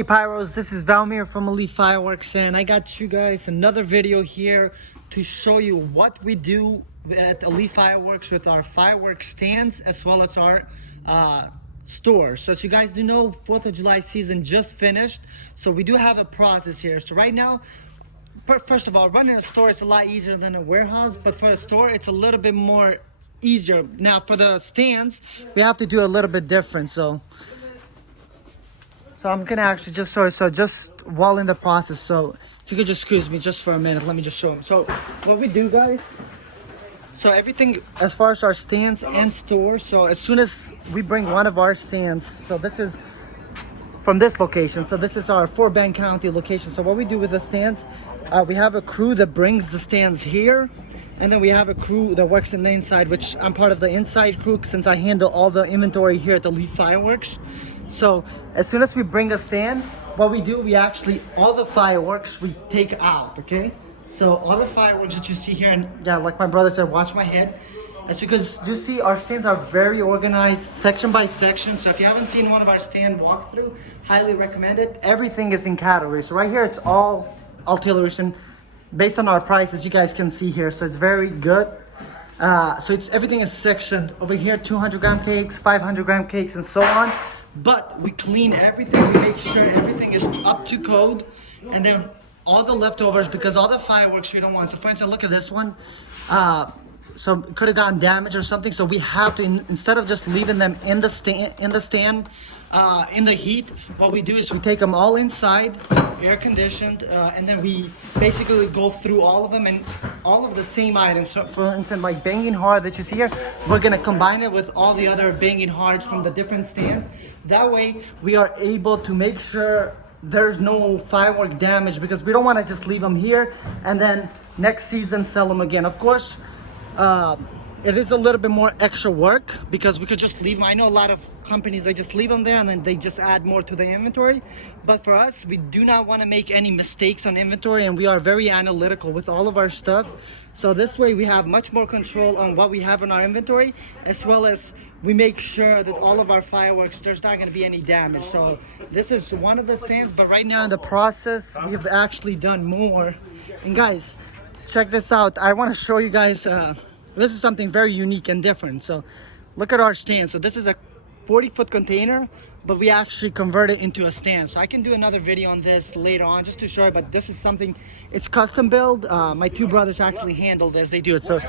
Hey Pyros, this is Valmir from Elite Fireworks, and I got you guys another video here to show you what we do at Elite Fireworks with our fireworks stands as well as our store. So as you guys do know, 4th of July season just finished, so we do have a process here. So right now, first of all, running a store is a lot easier than a warehouse, but for the store it's a little bit more easier. Now for the stands, we have to do a little bit different. So I'm gonna actually just just while in the process, so if you could just excuse me just for a minute, let me just show them. So what we do, guys, so everything as far as our stands and stores, so as soon as we bring one of our stands, so this is from this location, so this is our Fort Bend County location. So what we do with the stands, we have a crew that brings the stands here, and then we have a crew that works in the inside, which I'm part of the inside crew since I handle all the inventory here at the Elite Fireworks. So as soon as we bring a stand, what we do, we actually, all the fireworks we take out, okay? So all the fireworks that you see here, and yeah, like my brother said, watch my head. As you can see, our stands are very organized, section by section. So if you haven't seen one of our stand walkthrough, highly recommend it. Everything is in categories. So right here, it's all artillery, and based on our prices, you guys can see here. So it's very good. So everything is sectioned. Over here, 200-gram cakes, 500-gram cakes, and so on. But we clean everything, we make sure everything is up to code, and then all the leftovers, because all the fireworks we don't want. So for instance, look at this one. So it could have gotten damaged or something, so we have to, instead of just leaving them in the stand, in the heat, what we do is we take them all inside, air conditioned, and then we basically go through all of them and all of the same items. So for instance, like banging hard that you see here, we're gonna combine it with all the other banging hards from the different stands. That way we are able to make sure there's no firework damage, because we don't want to just leave them here and then next season sell them again. Of course, it is a little bit more extra work because we could just leave them. I know a lot of companies, they just leave them there and then they just add more to the inventory. But for us, we do not want to make any mistakes on inventory, and we are very analytical with all of our stuff. So this way we have much more control on what we have in our inventory, as well as we make sure that all of our fireworks, there's not going to be any damage. So this is one of the stands, but right now in the process, we've actually done more. And guys, check this out. I want to show you guys, this is something very unique and different. So look at our stand. So this is a 40-foot container, but we actually convert it into a stand. So I can do another video on this later on just to show you, but this is something, it's custom build. My two brothers actually handle this, they do it. So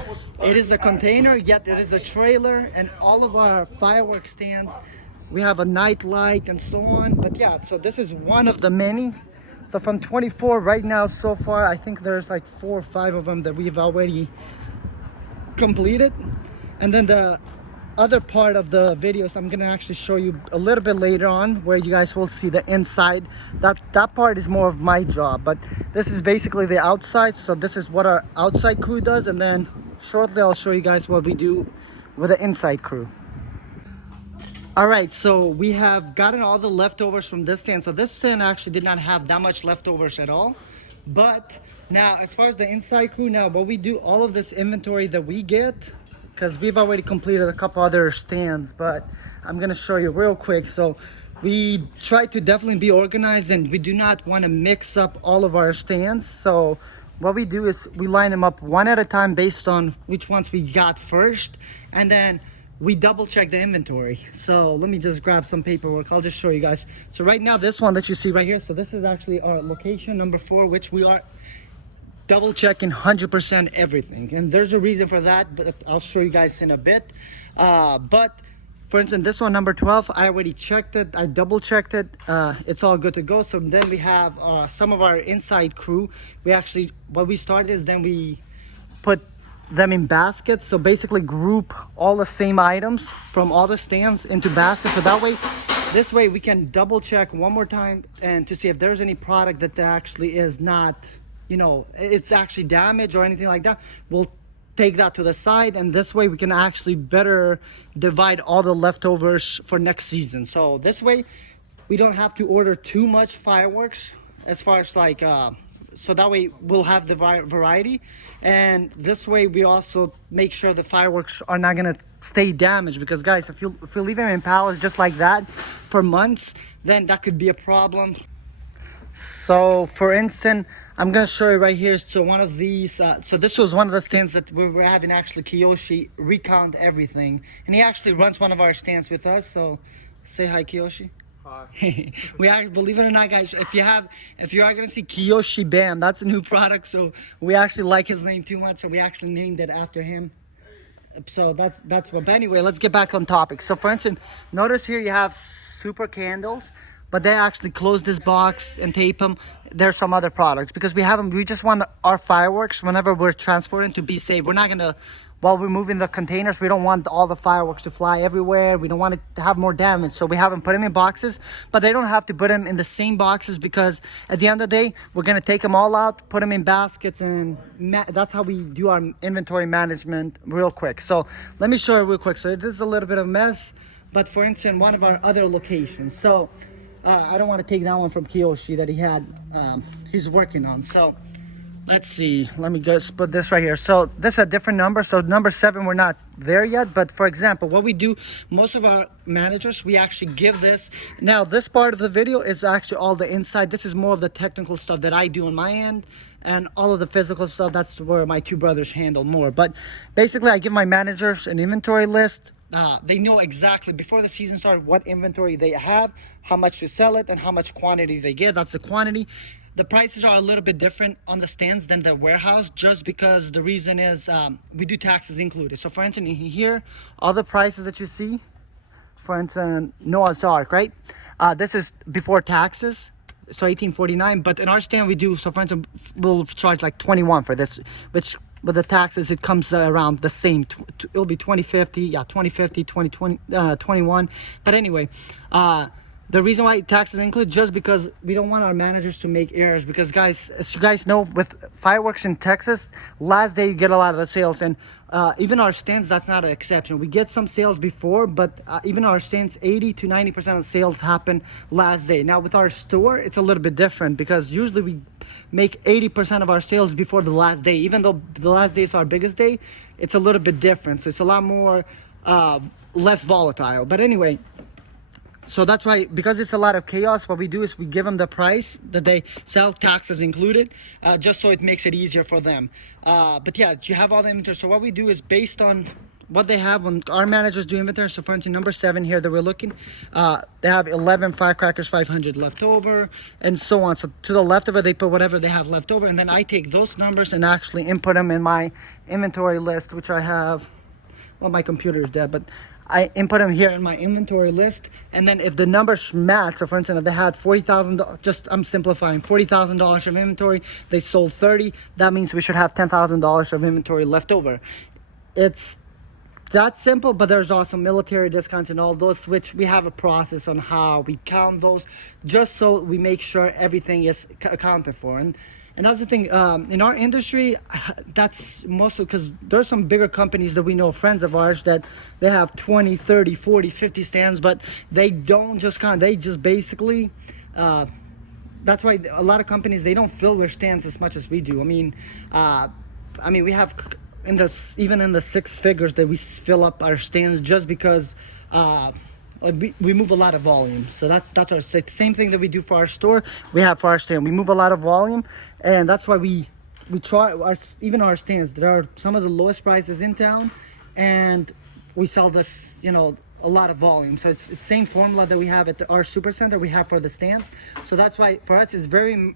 it is a container, yet it is a trailer, and all of our fireworks stands, we have a night light and so on. But yeah, so this is one of the many. So from 24 right now so far, I think there's like 4 or 5 of them that we've already completed. And then the other part of the videos I'm gonna actually show you a little bit later on, where you guys will see the inside. That part is more of my job, but this is basically the outside. So this is what our outside crew does, and then shortly I'll show you guys what we do with the inside crew. All right, so we have gotten all the leftovers from this stand. So this stand actually did not have that much leftovers at all. But now, as far as the inside crew, now what we do, all of this inventory that we get, because we've already completed a couple other stands, but I'm gonna show you real quick. So we try to definitely be organized, and we do not want to mix up all of our stands. So what we do is we line them up one at a time based on which ones we got first, and then we double check the inventory. So let me just grab some paperwork, I'll just show you guys. So right now, this one that you see right here, so this is actually our location number 4, which we are double checking 100% everything, and there's a reason for that, but I'll show you guys in a bit. But for instance, this one, number 12, I already checked it, I double checked it, it's all good to go. So then we have some of our inside crew. We actually, what we started is then we put them in baskets, so basically group all the same items from all the stands into baskets, so that way, this way we can double check one more time and to see if there's any product that actually is not, you know, it's actually damaged or anything like that. We'll take that to the side, and this way we can actually better divide all the leftovers for next season. So this way we don't have to order too much fireworks, as far as like so that way we'll have the variety, and this way we also make sure the fireworks are not gonna stay damaged, because guys, if you leave them in pallets just like that for months, then that could be a problem. So for instance, I'm gonna show you right here. So one of these, so this was one of the stands that we were having actually Kiyoshi recount everything, and he actually runs one of our stands with us. So say hi, Kiyoshi. Hi. We are, believe it or not, guys, if you are gonna see Kiyoshi Bam, that's a new product. So we actually like his name too much, so we actually named it after him. So that's what. But anyway, let's get back on topic. So for instance, notice here you have super candles, but they actually close this box and tape them. There's some other products because we have them. We just want our fireworks whenever we're transporting to be safe. We're not gonna, while we're moving the containers, we don't want all the fireworks to fly everywhere. We don't want it to have more damage, so we have them put them in boxes, but they don't have to put them in the same boxes because at the end of the day, we're gonna take them all out, put them in baskets, and that's how we do our inventory management real quick. So let me show you real quick. So this is a little bit of a mess, but for instance, one of our other locations. So I don't want to take that one from Kiyoshi that he had, he's working on. So let's see, let me just put this right here. So this is a different number. So number 7, we're not there yet, but for example, what we do, most of our managers, we actually give this. Now this part of the video is actually all the inside. This is more of the technical stuff that I do on my end, and all of the physical stuff, that's where my 2 brothers handle more. But basically I give my managers an inventory list. They know exactly before the season started what inventory they have, how much to sell it, and how much quantity they get. That's the quantity. The prices are a little bit different on the stands than the warehouse, just because the reason is we do taxes included. So for instance, here, all the prices that you see, for instance, Noah's Ark, right? This is before taxes, so $18.49. But in our stand, we do, so for instance, we'll charge like 21 for this, which with the taxes, it comes around the same. It'll be 2050, yeah, 2050, 2020, 21. But anyway, the reason why taxes include, just because we don't want our managers to make errors. Because guys, as you guys know, with fireworks in Texas, last day you get a lot of the sales, and even our stands, that's not an exception. We get some sales before, but even our stands, 80 to 90% of sales happen last day. Now with our store, it's a little bit different because usually we make 80% of our sales before the last day. Even though the last day is our biggest day, it's a little bit different. So it's a lot more less volatile. But anyway, so that's why, because it's a lot of chaos, what we do is we give them the price that they sell, taxes included, just so it makes it easier for them. But yeah, you have all the inventory. So what we do is based on what they have when our managers do inventory. So for instance, number 7 here that we're looking, they have 11 firecrackers 500 left over, and so on. So to the left of it, they put whatever they have left over, and then I take those numbers and actually input them in my inventory list, which I have. Well, my computer is dead, but I input them here in my inventory list. And then if the numbers match, so for instance, if they had $40,000, just I'm simplifying, $40,000 of inventory, they sold 30, that means we should have $10,000 of inventory left over. It's that simple, but there's also military discounts and all those, which we have a process on how we count those, just so we make sure everything is accounted for. And that's the thing, in our industry, that's mostly because there's some bigger companies that we know, friends of ours, that they have 20, 30, 40, 50 stands, but they don't just count, they just basically, that's why a lot of companies, they don't fill their stands as much as we do. I mean, we have even in the 6 figures that we fill up our stands, just because we move a lot of volume. So that's our same thing that we do for our store, we have for our stand. We move a lot of volume, and that's why we try even our stands, there are some of the lowest prices in town, and we sell this, a lot of volume. So it's the same formula that we have at our super center we have for the stands. So that's why for us it's very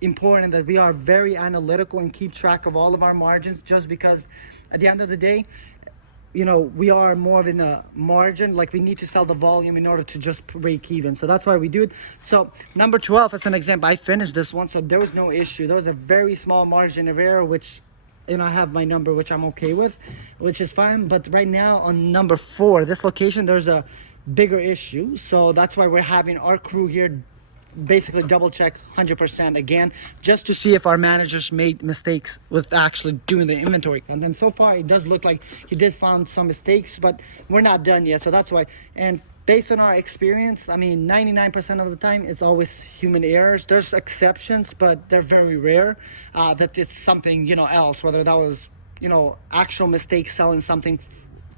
important that we are very analytical and keep track of all of our margins, just because at the end of the day, we are more in a margin, like we need to sell the volume in order to just break even. So that's why we do it. So number 12, as an example, I finished this one, so there was no issue. There was a very small margin of error, which I have my number, which I'm okay with, which is fine. But right now on number 4, this location, there's a bigger issue. So that's why we're having our crew here basically double check 100% again, just to see if our managers made mistakes with actually doing the inventory. And then so far it does look like he did find some mistakes, but we're not done yet. So that's why, and based on our experience, 99% of the time it's always human errors. There's exceptions, but they're very rare that it's something else, whether that was actual mistakes selling something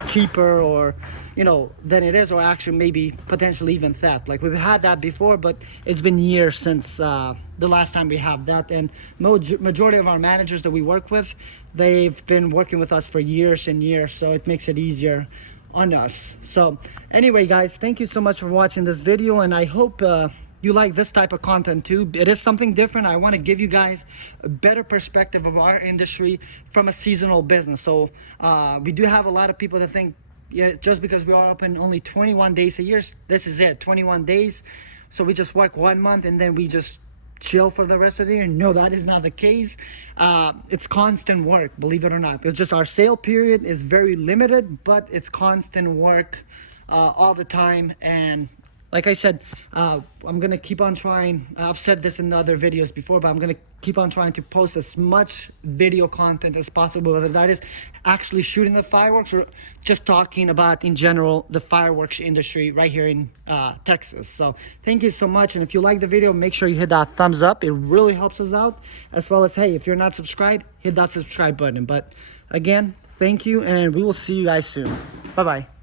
cheaper or than it is, or actually maybe potentially even theft. Like we've had that before, but it's been years since the last time we have that. And majority of our managers that we work with, they've been working with us for years and years, so it makes it easier on us. So anyway guys, thank you so much for watching this video, and I hope you like this type of content too. It is something different. I want to give you guys a better perspective of our industry from a seasonal business. So we do have a lot of people that think, yeah, just because we are open only 21 days a year, this is it, 21 days. So we just work 1 month and then we just chill for the rest of the year. No, that is not the case. It's constant work, believe it or not. It's just our sale period is very limited, but it's constant work all the time. And like I said, I'm gonna keep on trying. I've said this in other videos before, but I'm gonna keep on trying to post as much video content as possible, whether that is actually shooting the fireworks or just talking about in general the fireworks industry right here in Texas. So thank you so much, and if you like the video, make sure you hit that thumbs up. It really helps us out, as well as, hey, if you're not subscribed, hit that subscribe button. But again, thank you, and we will see you guys soon. Bye bye.